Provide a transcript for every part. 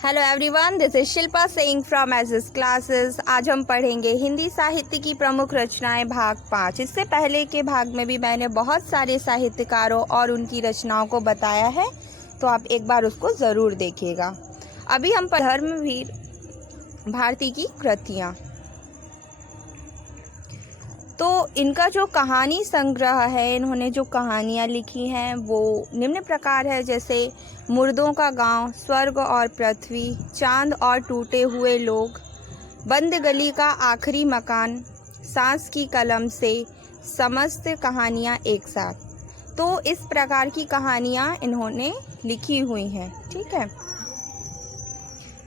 Hello everyone, this is Shilpa Singh from SS classes. आज हम पढ़ेंगे हिंदी साहित्य की प्रमुख रचनाएं भाग 5। इससे पहले के भाग में भी मैंने बहुत सारे साहित्यकारों और उनकी रचनाओं को बताया है, तो आप एक बार उसको ज़रूर देखिएगा। अभी हम धर्मवीर भारती की कृतियाँ। तो इनका जो कहानी संग्रह है, इन्होंने जो कहानियाँ लिखी हैं वो निम्न प्रकार है, जैसे मुर्दों का गांव, स्वर्ग और पृथ्वी, चांद और टूटे हुए लोग, बंद गली का आखिरी मकान, सांस की कलम से, समस्त कहानियाँ एक साथ। तो इस प्रकार की कहानियाँ इन्होंने लिखी हुई हैं। ठीक है,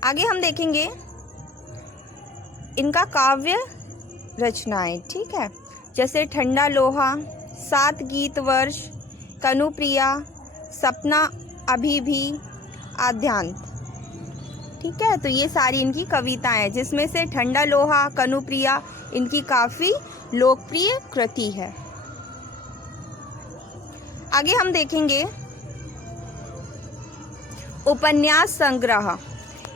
आगे हम देखेंगे इनका काव्य रचनाएं। ठीक है, जैसे ठंडा लोहा, 7 गीत वर्ष, कनुप्रिया, सपना अभी भी, आद्यांत। ठीक है, तो ये सारी इनकी कविताएं, जिसमें से ठंडा लोहा, कनुप्रिया इनकी काफ़ी लोकप्रिय कृति है। आगे हम देखेंगे उपन्यास संग्रह।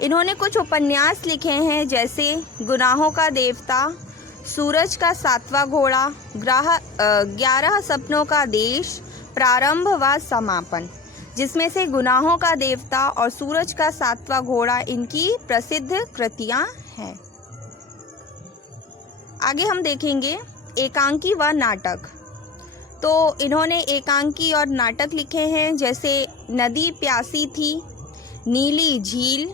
इन्होंने कुछ उपन्यास लिखे हैं, जैसे गुनाहों का देवता, सूरज का 7वां घोड़ा, 11 सपनों का देश, प्रारंभ व समापन, जिसमें से गुनाहों का देवता और सूरज का 7वां घोड़ा इनकी प्रसिद्ध कृतियां हैं। आगे हम देखेंगे एकांकी व नाटक। तो इन्होंने एकांकी और नाटक लिखे हैं, जैसे नदी प्यासी थी, नीली झील,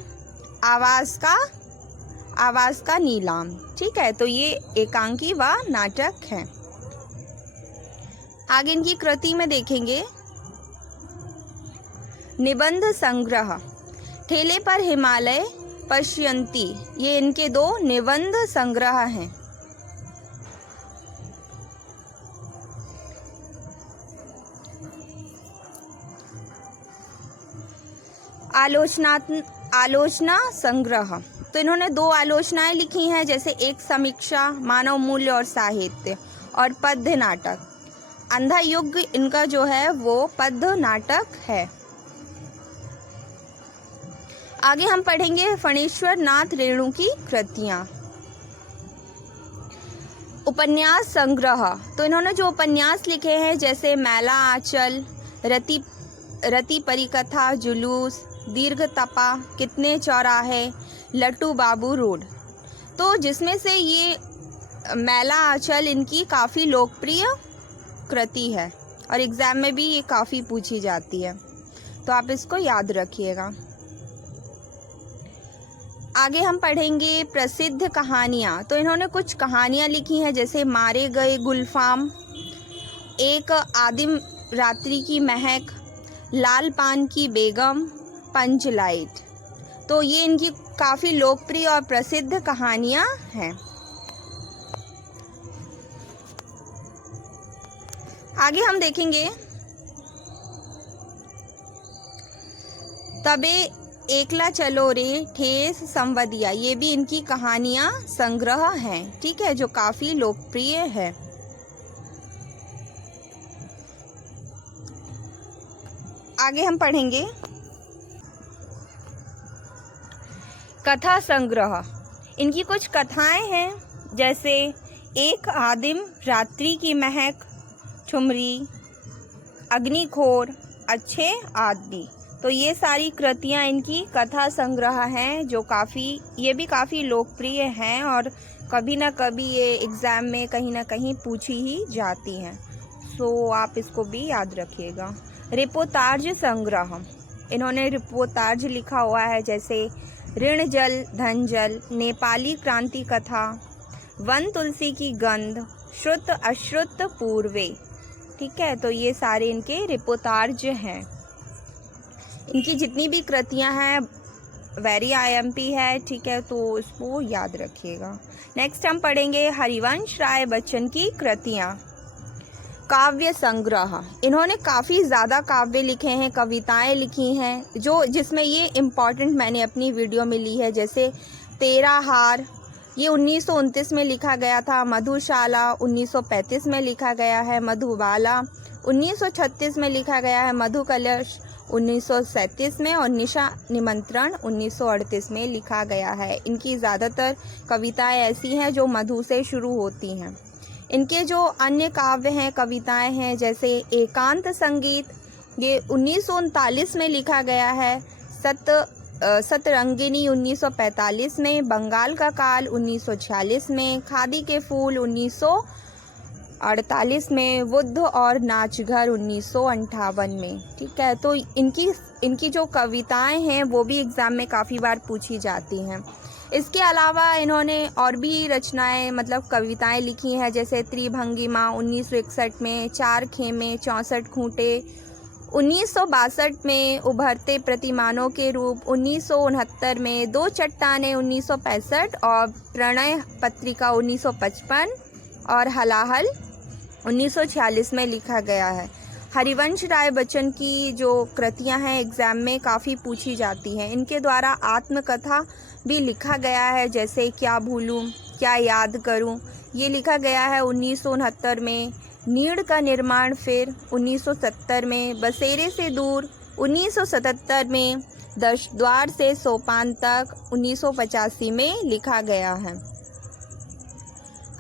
आवाज़ का नीलाम। ठीक है, तो ये एकांकी व नाटक हैं। आगे इनकी कृति में देखेंगे निबंध संग्रह। ठेले पर हिमालय पश्यंती, ये इनके 2 निबंध संग्रह हैं। आलोचना संग्रह। तो इन्होंने 2 आलोचनाएं लिखी हैं, जैसे एक समीक्षा, मानव मूल्य और साहित्य, और पद्य नाटक। अंधा युग इनका जो है वो पद्य नाटक है। आगे हम पढ़ेंगे फणीश्वर नाथ रेणु की कृतियाँ। उपन्यास संग्रह। तो इन्होंने जो उपन्यास लिखे हैं, जैसे मैला आंचल, रति परिकथा, जुलूस, दीर्घ तपा, कितने चौराहे, लट्टू बाबू रोड। तो जिसमें से ये मैला आंचल इनकी काफ़ी लोकप्रिय कृति है और एग्ज़ाम में भी ये काफ़ी पूछी जाती है, तो आप इसको याद रखिएगा। आगे हम पढ़ेंगे प्रसिद्ध कहानियाँ। तो इन्होंने कुछ कहानियाँ लिखी हैं, जैसे मारे गए गुलफाम, एक आदिम रात्रि की महक, लाल पान की बेगम, पंच लाइट। तो ये इनकी काफ़ी लोकप्रिय और प्रसिद्ध कहानियाँ हैं। आगे हम देखेंगे तबे एकला चलो रे ठेस संवदिया, ये भी इनकी कहानियाँ संग्रह हैं। ठीक है, जो काफ़ी लोकप्रिय है। आगे हम पढ़ेंगे कथा संग्रह। इनकी कुछ कथाएं हैं, जैसे एक आदिम रात्रि की महक, ठुमरी, अग्निखोर, अच्छे आदमी। तो ये सारी कृतियाँ इनकी कथा संग्रह हैं, जो ये भी काफ़ी लोकप्रिय हैं और कभी ना कभी ये एग्ज़ाम में कहीं ना कहीं पूछी ही जाती हैं, सो आप इसको भी याद रखिएगा। रिपोर्ताज संग्रह। इन्होंने रिपोर्ताज लिखा हुआ है, जैसे ऋण जल धन जल, नेपाली क्रांति कथा, वन तुलसी की गंध, श्रुत अश्रुत पूर्वे। ठीक है, तो ये सारे इनके रिपोर्ताज हैं। इनकी जितनी भी कृतियां हैं वेरी IMP है। ठीक है, तो इसको याद रखिएगा। नेक्स्ट हम पढ़ेंगे हरिवंश राय बच्चन की कृतियां। काव्य संग्रह। इन्होंने काफ़ी ज़्यादा काव्य लिखे हैं, कविताएं लिखी हैं, जिसमें ये इम्पॉर्टेंट मैंने अपनी वीडियो में ली है, जैसे तेरा हार, ये 1929 में लिखा गया था। मधुशाला 1935 में लिखा गया है। मधुबाला 1936 में लिखा गया है। मधुकलश 1937 में और निशा निमंत्रण 1938 में लिखा गया है। इनकी ज़्यादातर कविताएं ऐसी हैं जो मधु से शुरू होती हैं। इनके जो अन्य काव्य हैं, कविताएं हैं, जैसे एकांत संगीत, ये 1939 में लिखा गया है। सतरंगिनी 1945 में, बंगाल का काल 1946 में, खादी के फूल 1948 में, बुद्ध और नाचघर 1958 में। ठीक है, तो इनकी जो कविताएं हैं वो भी एग्ज़ाम में काफ़ी बार पूछी जाती हैं। इसके अलावा इन्होंने और भी रचनाएं मतलब कविताएं लिखी हैं, जैसे त्रिभंगिमा 1961 में, चार खेमे 64 खूंटे 1962 में, उभरते प्रतिमानों के रूप 1969 में, दो चट्टानें 1965 और प्रणय पत्रिका 1955 और हलाहल 1946 में लिखा गया है। हरिवंश राय बच्चन की जो कृतियां हैं एग्ज़ाम में काफ़ी पूछी जाती हैं। इनके द्वारा आत्मकथा भी लिखा गया है, जैसे क्या भूलूं क्या याद करूं, ये लिखा गया है 1969 में। नीड़ का निर्माण फिर 1970 में, बसेरे से दूर 1977 में, दश द्वार से सोपान तक 1985 में लिखा गया है।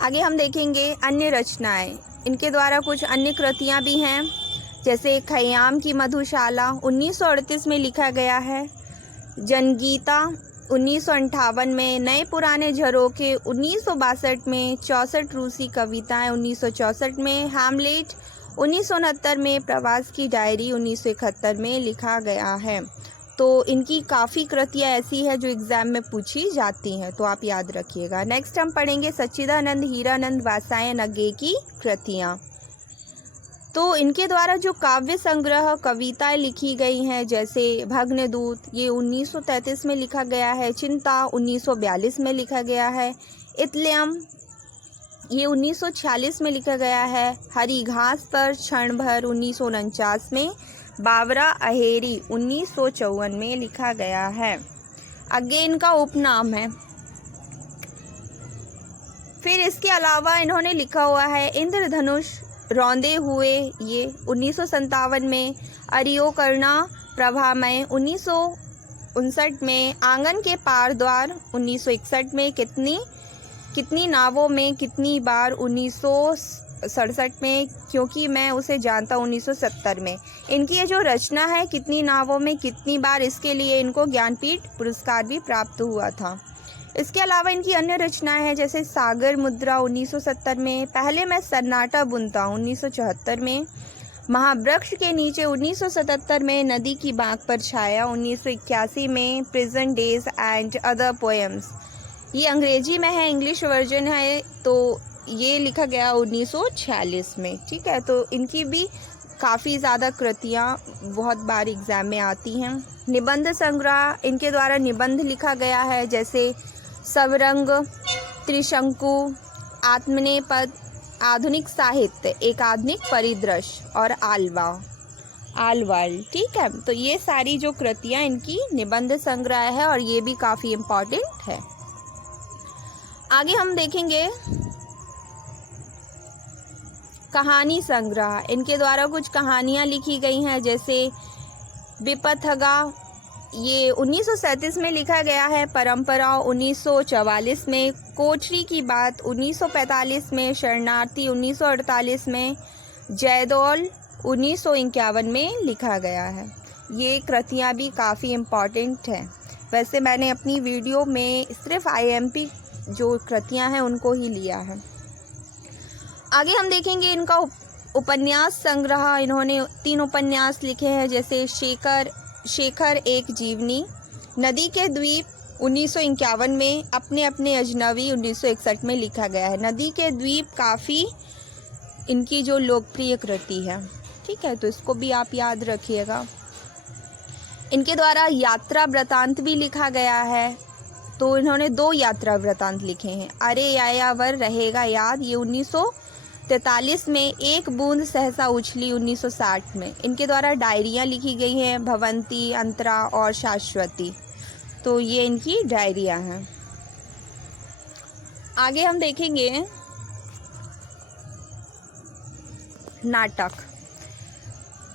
आगे हम देखेंगे अन्य रचनाएं। इनके द्वारा कुछ अन्य कृतियां भी हैं, जैसे खयाम की मधुशाला 1938 में लिखा गया है, जनगीता 1958 में, नए पुराने झरोखे 1962 में, 64 रूसी कविताएं 1964 में, हैमलेट 1969 में, प्रवास की डायरी 1971 में लिखा गया है। तो इनकी काफ़ी कृतियाँ ऐसी है जो एग्ज़ाम में पूछी जाती हैं, तो आप याद रखिएगा। नेक्स्ट हम पढ़ेंगे सच्चिदानंद हीरानंद वात्स्यायन अज्ञे की कृतियाँ। तो इनके द्वारा जो काव्य संग्रह कविताएं लिखी गई हैं, जैसे भग्नदूत, ये 1933 में लिखा गया है, चिंता 1942 में लिखा गया है, इत्लयम ये 1946 में लिखा गया है, हरी घास पर क्षण भर 1949 में, बावरा अहेरी 1954 में लिखा गया है। आगे इनका उपनाम है। फिर इसके अलावा इन्होंने लिखा हुआ है इंद्रधनुष रौंदे हुए, ये 1957 में, अरियो करना प्रभामय 1959 में, आंगन के पार द्वार 1961 में, कितनी नावों में कितनी बार 1967 में, क्योंकि मैं उसे जानता 1970 में। इनकी ये जो रचना है कितनी नावों में कितनी बार, इसके लिए इनको ज्ञानपीठ पुरस्कार भी प्राप्त हुआ था। इसके अलावा इनकी अन्य रचनाएं हैं, जैसे सागर मुद्रा 1970 में, पहले मैं सन्नाटा बुनता हूँ 1974 में, महावृक्ष के नीचे 1977 में, नदी की बांक पर छाया 1981 में, present days and other poems, ये अंग्रेजी में है, इंग्लिश वर्जन है, तो ये लिखा गया 1946 में। ठीक है, तो इनकी भी काफ़ी ज़्यादा कृतियाँ बहुत बार एग्ज़ाम में आती हैं। निबंध संग्रह, इनके द्वारा निबंध लिखा गया है, जैसे सवरंग, त्रिशंकु, आत्मनेपद, आधुनिक साहित्य, एक आधुनिक परिदृश्य और आलवाल। ठीक है, तो ये सारी जो कृतियाँ इनकी निबंध संग्रह है और ये भी काफ़ी इम्पॉर्टेंट है। आगे हम देखेंगे कहानी संग्रह। इनके द्वारा कुछ कहानियाँ लिखी गई हैं, जैसे विपथगा, ये 1937 में लिखा गया है, परंपरा 1944 में, कोठरी की बात 1945 में, शरणार्थी 1948 में, जयदौल 1951 में लिखा गया है। ये कृतियाँ भी काफ़ी इम्पॉर्टेंट हैं। वैसे मैंने अपनी वीडियो में सिर्फ IMP जो कृतियाँ हैं उनको ही लिया है। आगे हम देखेंगे इनका उपन्यास संग्रह। इन्होंने 3 उपन्यास लिखे हैं, जैसे शेखर एक जीवनी, नदी के द्वीप 1951 में, अपने अपने अजनबी 1961 में लिखा गया है। नदी के द्वीप काफ़ी इनकी जो लोकप्रिय कृति है। ठीक है, तो इसको भी आप याद रखिएगा। इनके द्वारा यात्रा वृतांत भी लिखा गया है, तो इन्होंने 2 यात्रा वृतांत लिखे हैं। अरे यायावर रहेगा याद, ये 1943 में, एक बूंद सहसा उछली 1960 में। इनके द्वारा डायरियाँ लिखी गई हैं, भवंती, अंतरा और शाश्वती, तो ये इनकी डायरियाँ हैं। आगे हम देखेंगे नाटक।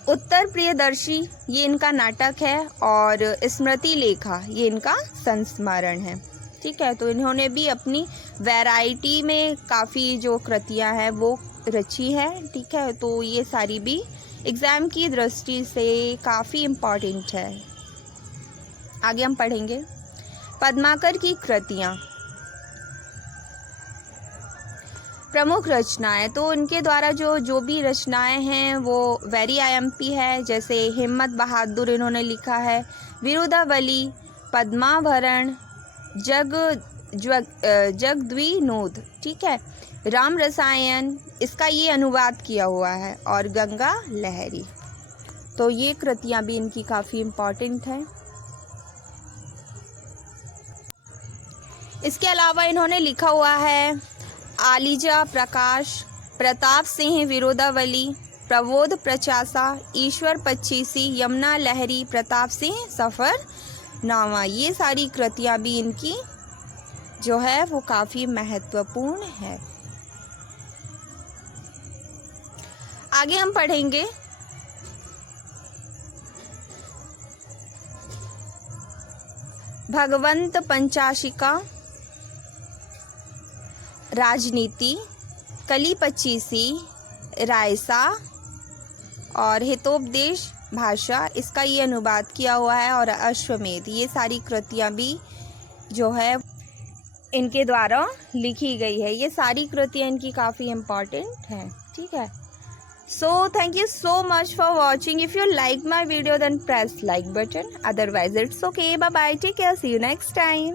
उत्तर प्रियदर्शी ये इनका नाटक है, और स्मृति लेखा ये इनका संस्मरण है। ठीक है, तो इन्होंने भी अपनी वैरायटी में काफ़ी जो कृतियां हैं वो रची है। ठीक है, तो ये सारी भी एग्ज़ाम की दृष्टि से काफ़ी इम्पॉर्टेंट है। आगे हम पढ़ेंगे पद्माकर की कृतियाँ। प्रमुख रचनाएं, तो इनके द्वारा जो भी रचनाएं हैं वो वेरी IMP है। जैसे हिम्मत बहादुर इन्होंने लिखा है, विरुदावली, पद्माभरण, जगद्विनोद, ठीक है, राम रसायन इसका ये अनुवाद किया हुआ है, और गंगा लहरी। तो ये कृतियाँ भी इनकी काफ़ी इम्पॉर्टेंट हैं। इसके अलावा इन्होंने लिखा हुआ है आलीजा प्रकाश, प्रताप सिंह विरोधावली, प्रबोध प्रचासा, ईश्वर पच्चीसी, यमुना लहरी, प्रताप सिंह सफरनामा, ये सारी कृतियाँ भी इनकी जो है वो काफ़ी महत्वपूर्ण है। आगे हम पढ़ेंगे भगवंत पंचाशिका, राजनीति, कली पच्चीसी, रायसा और हितोपदेश भाषा इसका ये अनुवाद किया हुआ है, और अश्वमेध, ये सारी कृतियाँ भी जो है इनके द्वारा लिखी गई है। ये सारी कृतियाँ इनकी काफ़ी इम्पॉर्टेंट हैं। ठीक है, so thank you so much for watching. If you like my video then press like button, otherwise it's okay. Bye bye, take care, see you next time.